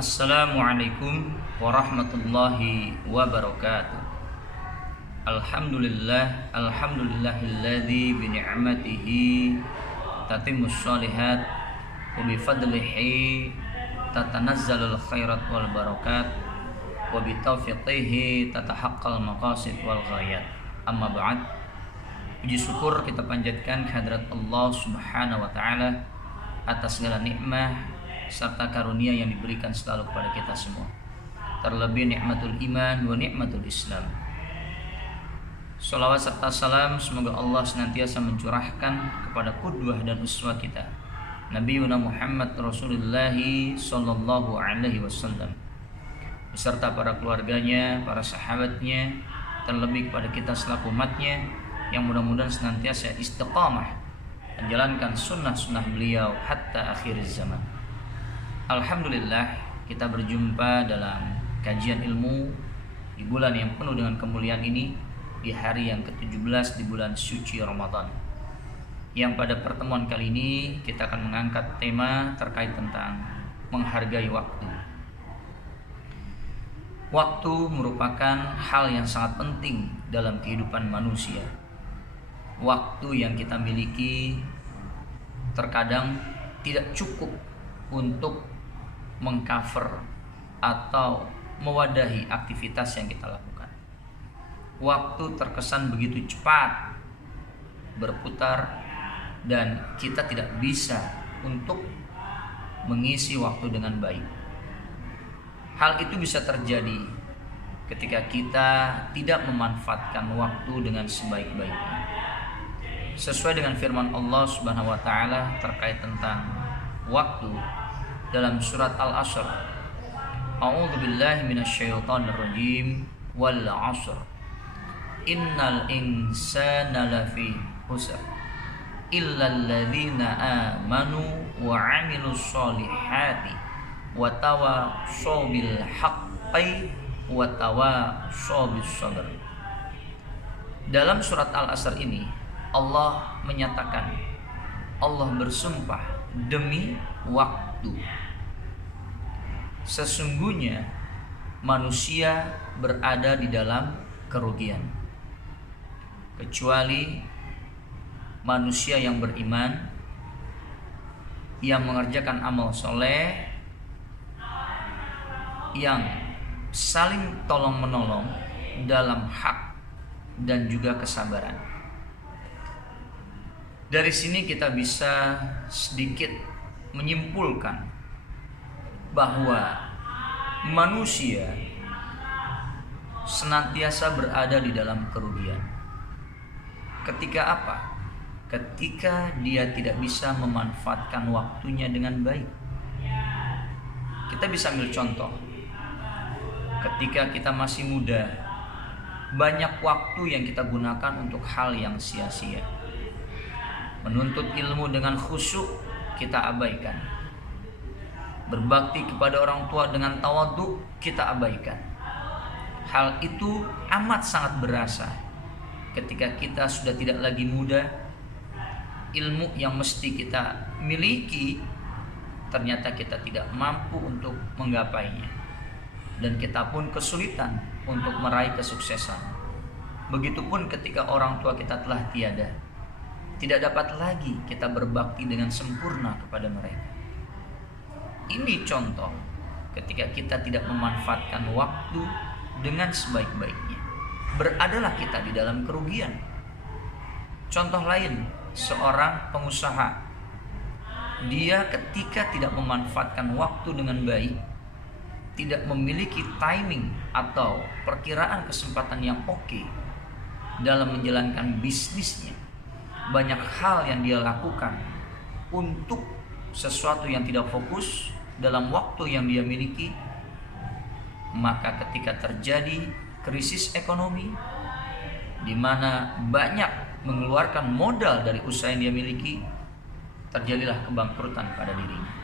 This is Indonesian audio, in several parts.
Assalamualaikum warahmatullahi wabarakatuh. Alhamdulillahilladzi bi ni'matihi tatimmus shalihat wa bi fadlihi tatanazzalul khairat wal barakat wa bi taufiqihi tatahaqqal maqasid wal ghayat. Amma ba'd. Puji syukur kita panjatkan kehadirat Allah Subhanahu wa taala atas segala nikmat serta karunia yang diberikan selalu kepada kita semua. Terlebih nikmatul iman wa nikmatul Islam. Shalawat serta salam semoga Allah senantiasa mencurahkan kepada qudwah dan uswah kita, Nabi Muhammad Rasulullah sallallahu alaihi wasallam, beserta para keluarganya, para sahabatnya, terlebih kepada kita selaku umatnya yang mudah-mudahan senantiasa istiqamah menjalankan sunnah-sunnah beliau hatta akhir zaman. Alhamdulillah, kita berjumpa dalam kajian ilmu di bulan yang penuh dengan kemuliaan ini, di hari yang ke-17 di bulan suci Ramadan. Yang pada pertemuan kali ini kita akan mengangkat tema terkait tentang menghargai waktu. Waktu merupakan hal yang sangat penting dalam kehidupan manusia. Waktu yang kita miliki terkadang tidak cukup untuk mengcover atau mewadahi aktivitas yang kita lakukan. Waktu terkesan begitu cepat berputar dan kita tidak bisa untuk mengisi waktu dengan baik. Hal itu bisa terjadi ketika kita tidak memanfaatkan waktu dengan sebaik-baiknya. Sesuai dengan firman Allah Subhanahu wa taala terkait tentang waktu dalam surat Al-Asr. A'udzu billahi minasyaitonir rajim. Wal 'asr. Innal insana lafi khusr. Illal ladzina amanu wa 'amilus sholihati wa tawassaw bil haqqi wa tawassaw bis sabr. Dalam surat Al-Asr ini Allah menyatakan, Allah bersumpah demi waktu. Sesungguhnya manusia berada di dalam kerugian, kecuali manusia yang beriman, yang mengerjakan amal soleh, yang saling tolong menolong dalam hak dan juga kesabaran. Dari sini kita bisa sedikit menyimpulkan bahwa manusia senantiasa berada di dalam kerugian. Ketika apa? Ketika dia tidak bisa memanfaatkan waktunya dengan baik. Kita bisa ambil contoh. Ketika kita masih muda, banyak waktu yang kita gunakan untuk hal yang sia-sia. Menuntut ilmu dengan khusyuk kita abaikan. Berbakti kepada orang tua dengan tawadhu kita abaikan. Hal itu amat sangat berasa ketika kita sudah tidak lagi muda. Ilmu yang mesti kita miliki ternyata kita tidak mampu untuk menggapainya, dan kita pun kesulitan untuk meraih kesuksesan. Begitupun ketika orang tua kita telah tiada, tidak dapat lagi kita berbakti dengan sempurna kepada mereka. Ini contoh ketika kita tidak memanfaatkan waktu dengan sebaik-baiknya. Beradalah kita di dalam kerugian. Contoh lain, seorang pengusaha. Dia ketika tidak memanfaatkan waktu dengan baik, tidak memiliki timing atau perkiraan kesempatan yang oke dalam menjalankan bisnisnya. Banyak hal yang dia lakukan untuk sesuatu yang tidak fokus dalam waktu yang dia miliki, maka ketika terjadi krisis ekonomi di mana banyak mengeluarkan modal dari usaha yang dia miliki, terjadilah kebangkrutan pada dirinya.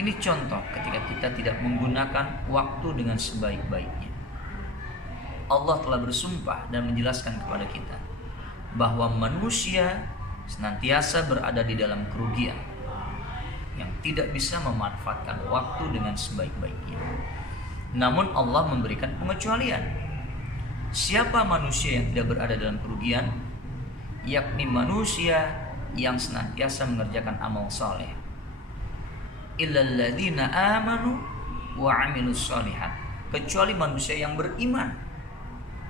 Ini contoh ketika kita tidak menggunakan waktu dengan sebaik-baiknya. Allah telah bersumpah dan menjelaskan kepada kita bahwa manusia senantiasa berada di dalam kerugian. yang tidak bisa memanfaatkan waktu dengan sebaik-baiknya. Namun Allah memberikan pengecualian. Siapa manusia yang tidak berada dalam kerugian? Yakni manusia yang senantiasa mengerjakan amal soleh. Illal ladzina amanu wa amilus solihat. Kecuali manusia yang beriman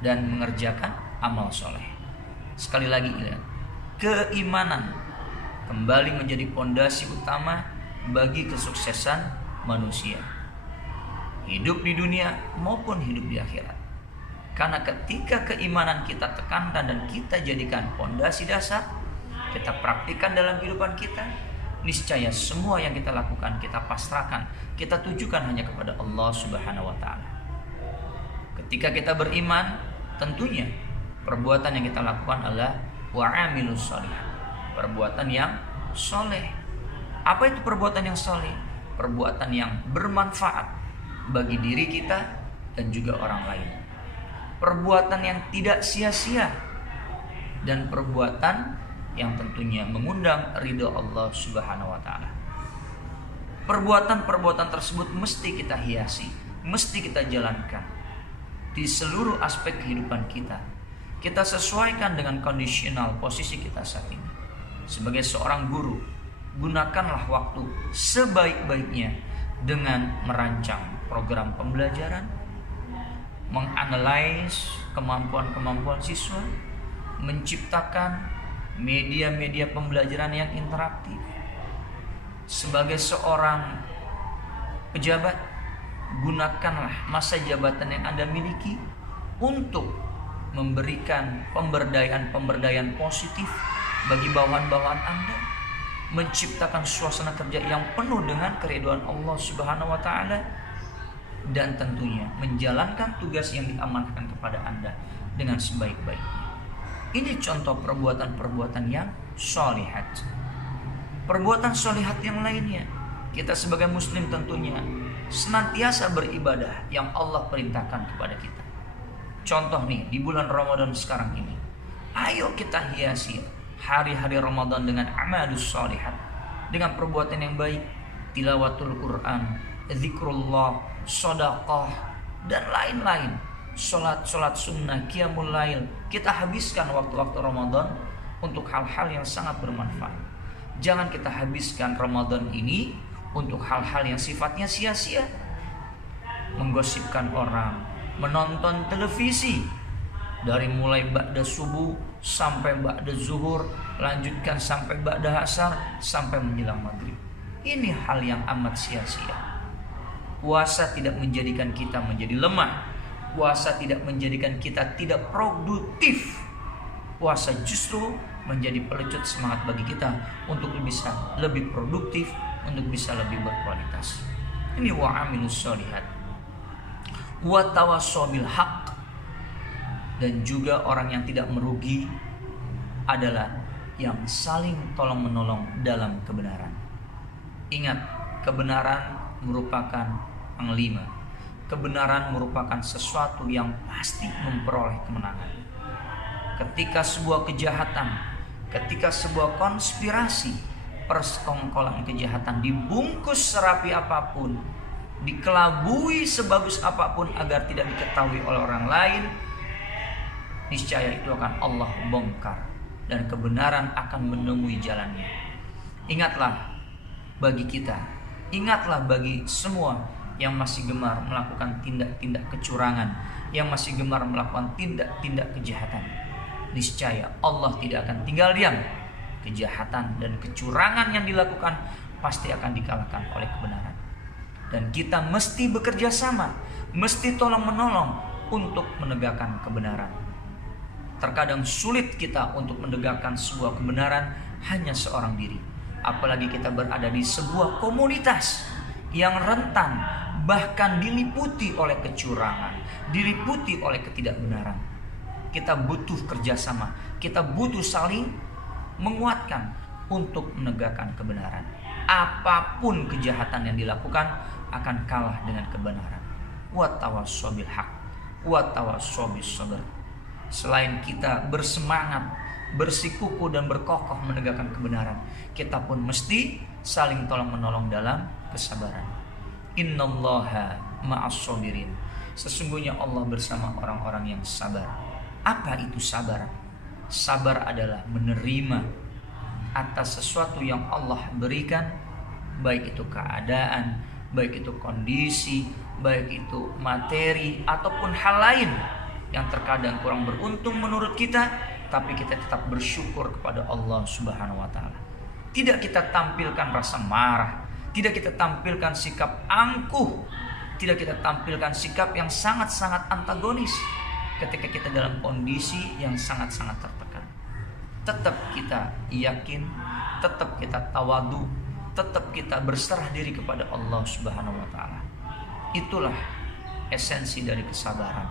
dan mengerjakan amal soleh. Sekali lagi lihat, keimanan kembali menjadi pondasi utama bagi kesuksesan manusia, hidup di dunia maupun hidup di akhirat. Karena ketika keimanan kita tekankan dan kita jadikan pondasi dasar, kita praktikkan dalam kehidupan kita, niscaya semua yang kita lakukan, kita pasrahkan, kita tujukan hanya kepada Allah Subhanahu wa Ta'ala. Ketika kita beriman, tentunya perbuatan yang kita lakukan adalah wa'amilus sholihat, perbuatan yang soleh. Apa itu perbuatan yang soleh? Perbuatan yang bermanfaat bagi diri kita dan juga orang lain. Perbuatan yang tidak sia-sia dan perbuatan yang tentunya mengundang ridho Allah Subhanahu wa Ta'ala. Perbuatan-perbuatan tersebut mesti kita hiasi, mesti kita jalankan di seluruh aspek kehidupan kita. Kita sesuaikan dengan kondisional posisi kita saat ini. Sebagai seorang guru, gunakanlah waktu sebaik-baiknya dengan merancang program pembelajaran, menganalisis kemampuan-kemampuan siswa, menciptakan media-media pembelajaran yang interaktif. Sebagai seorang pejabat, gunakanlah masa jabatan yang Anda miliki untuk memberikan pemberdayaan positif bagi bawahan-bawahan Anda, menciptakan suasana kerja yang penuh dengan keridhaan Allah Subhanahu wa Ta'ala, dan tentunya menjalankan tugas yang diamanahkan kepada Anda dengan sebaik-baiknya. Ini contoh perbuatan-perbuatan yang sholihat. Perbuatan sholihat yang lainnya, kita sebagai muslim tentunya senantiasa beribadah yang Allah perintahkan kepada kita. Contoh nih, di bulan Ramadan sekarang ini, ayo kita hiasi hari-hari Ramadan dengan amalus sholihat, dengan perbuatan yang baik, tilawatul Quran, zikrullah, sedekah, dan lain-lain. Sholat sunnah, qiyamul lail. Kita habiskan waktu-waktu Ramadan untuk hal-hal yang sangat bermanfaat. Jangan kita habiskan Ramadan ini untuk hal-hal yang sifatnya sia-sia, menggosipkan orang, menonton televisi dari mulai ba'da subuh sampai ba'da zuhur, lanjutkan sampai ba'da asar, sampai menjelang maghrib. Ini hal yang amat sia-sia. Puasa tidak menjadikan kita menjadi lemah. Puasa tidak menjadikan kita tidak produktif. Puasa justru menjadi pelecut semangat bagi kita untuk bisa lebih produktif, untuk bisa lebih berkualitas. Ini wa'amilus sholihat, wa tawassaw bil haq. Dan juga orang yang tidak merugi adalah yang saling tolong menolong dalam kebenaran. Ingat, kebenaran merupakan panglima. Kebenaran merupakan sesuatu yang pasti memperoleh kemenangan. Ketika sebuah kejahatan, ketika sebuah konspirasi, persekongkolan kejahatan dibungkus serapi apapun, dikelabui sebagus apapun agar tidak diketahui oleh orang lain, niscaya itu akan Allah bongkar dan kebenaran akan menemui jalannya. Ingatlah bagi kita, ingatlah bagi semua yang masih gemar melakukan tindak-tindak kecurangan, yang masih gemar melakukan tindak-tindak kejahatan, niscaya Allah tidak akan tinggal diam. Kejahatan dan kecurangan yang dilakukan pasti akan dikalahkan oleh kebenaran. Dan kita mesti bekerja sama, mesti tolong menolong untuk menegakkan kebenaran. Terkadang sulit kita untuk menegakkan sebuah kebenaran hanya seorang diri, apalagi kita berada di sebuah komunitas yang rentan, bahkan diliputi oleh kecurangan, diliputi oleh ketidakbenaran. Kita butuh kerjasama, kita butuh saling menguatkan untuk menegakkan kebenaran. Apapun kejahatan yang dilakukan akan kalah dengan kebenaran. Wa tawassaw bil haq, wa tawassaw bis sabr. Selain kita bersemangat, bersikukuh dan berkokoh menegakkan kebenaran, kita pun mesti saling tolong menolong dalam kesabaran. Innallaha ma'as-sabirin. Sesungguhnya Allah bersama orang-orang yang sabar. Apa itu sabar? Sabar adalah menerima atas sesuatu yang Allah berikan, baik itu keadaan, baik itu kondisi, baik itu materi ataupun hal lain yang terkadang kurang beruntung menurut kita, tapi kita tetap bersyukur kepada Allah Subhanahu wa taala. Tidak kita tampilkan rasa marah, tidak kita tampilkan sikap angkuh, tidak kita tampilkan sikap yang sangat-sangat antagonis ketika kita dalam kondisi yang sangat-sangat tertekan. Tetap kita yakin, tetap kita tawadu, tetap kita berserah diri kepada Allah Subhanahu wa taala. Itulah esensi dari kesabaran.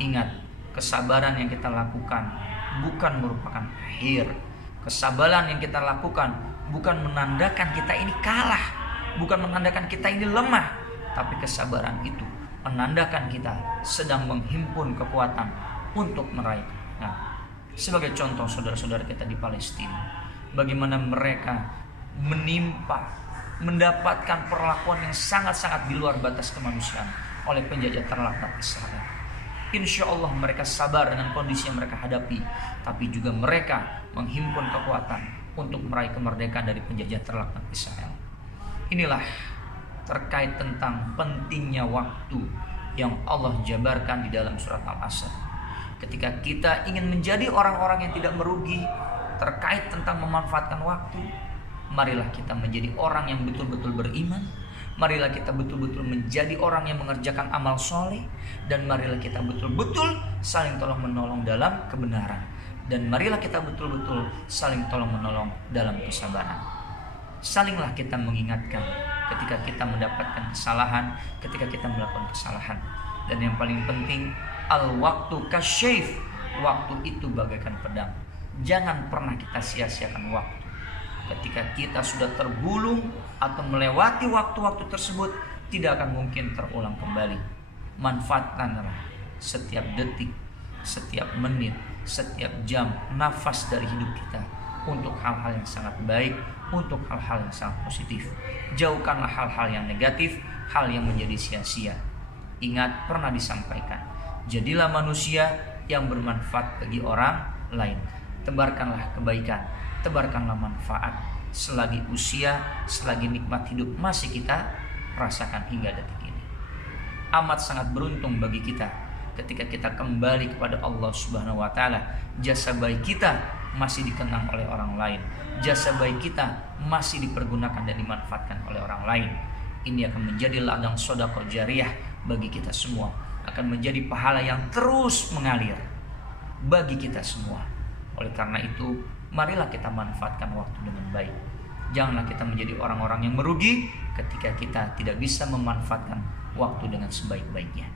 Ingat, kesabaran yang kita lakukan bukan merupakan akhir. Kesabaran yang kita lakukan bukan menandakan kita ini kalah, bukan menandakan kita ini lemah, tapi kesabaran itu menandakan kita sedang menghimpun kekuatan untuk meraih. Nah, sebagai contoh saudara-saudara kita di Palestina, bagaimana mereka mendapatkan perlakuan yang sangat-sangat di luar batas kemanusiaan oleh penjajah terlaknat Israel. Insya Allah mereka sabar dengan kondisi yang mereka hadapi, tapi juga mereka menghimpun kekuatan untuk meraih kemerdekaan dari penjajah terlaknat Israel. Inilah terkait tentang pentingnya waktu yang Allah jabarkan di dalam surat Al-Asr. Ketika kita ingin menjadi orang-orang yang tidak merugi terkait tentang memanfaatkan waktu, marilah kita menjadi orang yang betul-betul beriman. Marilah kita betul-betul menjadi orang yang mengerjakan amal soleh. Dan marilah kita betul-betul saling tolong menolong dalam kebenaran. Dan marilah kita betul-betul saling tolong menolong dalam kesabaran. Salinglah kita mengingatkan ketika kita mendapatkan kesalahan, ketika kita melakukan kesalahan. Dan yang paling penting, al-waktu kasyif. Waktu itu bagaikan pedang. Jangan pernah kita sia-siakan waktu. Ketika kita sudah tergulung atau melewati waktu-waktu tersebut, tidak akan mungkin terulang kembali. Manfaatkanlah setiap detik, setiap menit, setiap jam, nafas dari hidup kita untuk hal-hal yang sangat baik, untuk hal-hal yang sangat positif. Jauhkanlah hal-hal yang negatif, hal yang menjadi sia-sia. Ingat, pernah disampaikan, jadilah manusia yang bermanfaat bagi orang lain. Tebarkanlah kebaikan, tebarkanlah manfaat selagi usia, selagi nikmat hidup masih kita rasakan hingga detik ini. Amat sangat beruntung bagi kita ketika kita kembali kepada Allah Subhanahu wa taala. Jasa baik kita masih dikenang oleh orang lain. Jasa baik kita masih dipergunakan dan dimanfaatkan oleh orang lain. Ini akan menjadi ladang sedekah jariyah bagi kita semua, akan menjadi pahala yang terus mengalir bagi kita semua. Oleh karena itu, marilah kita manfaatkan waktu dengan baik. Janganlah kita menjadi orang-orang yang merugi ketika kita tidak bisa memanfaatkan waktu dengan sebaik-baiknya.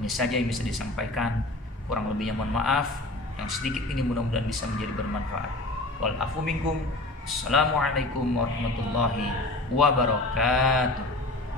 Ini saja yang bisa disampaikan. Kurang lebihnya mohon maaf. Yang sedikit ini mudah-mudahan bisa menjadi bermanfaat. Wal afu minkum. Assalamualaikum warahmatullahi wabarakatuh.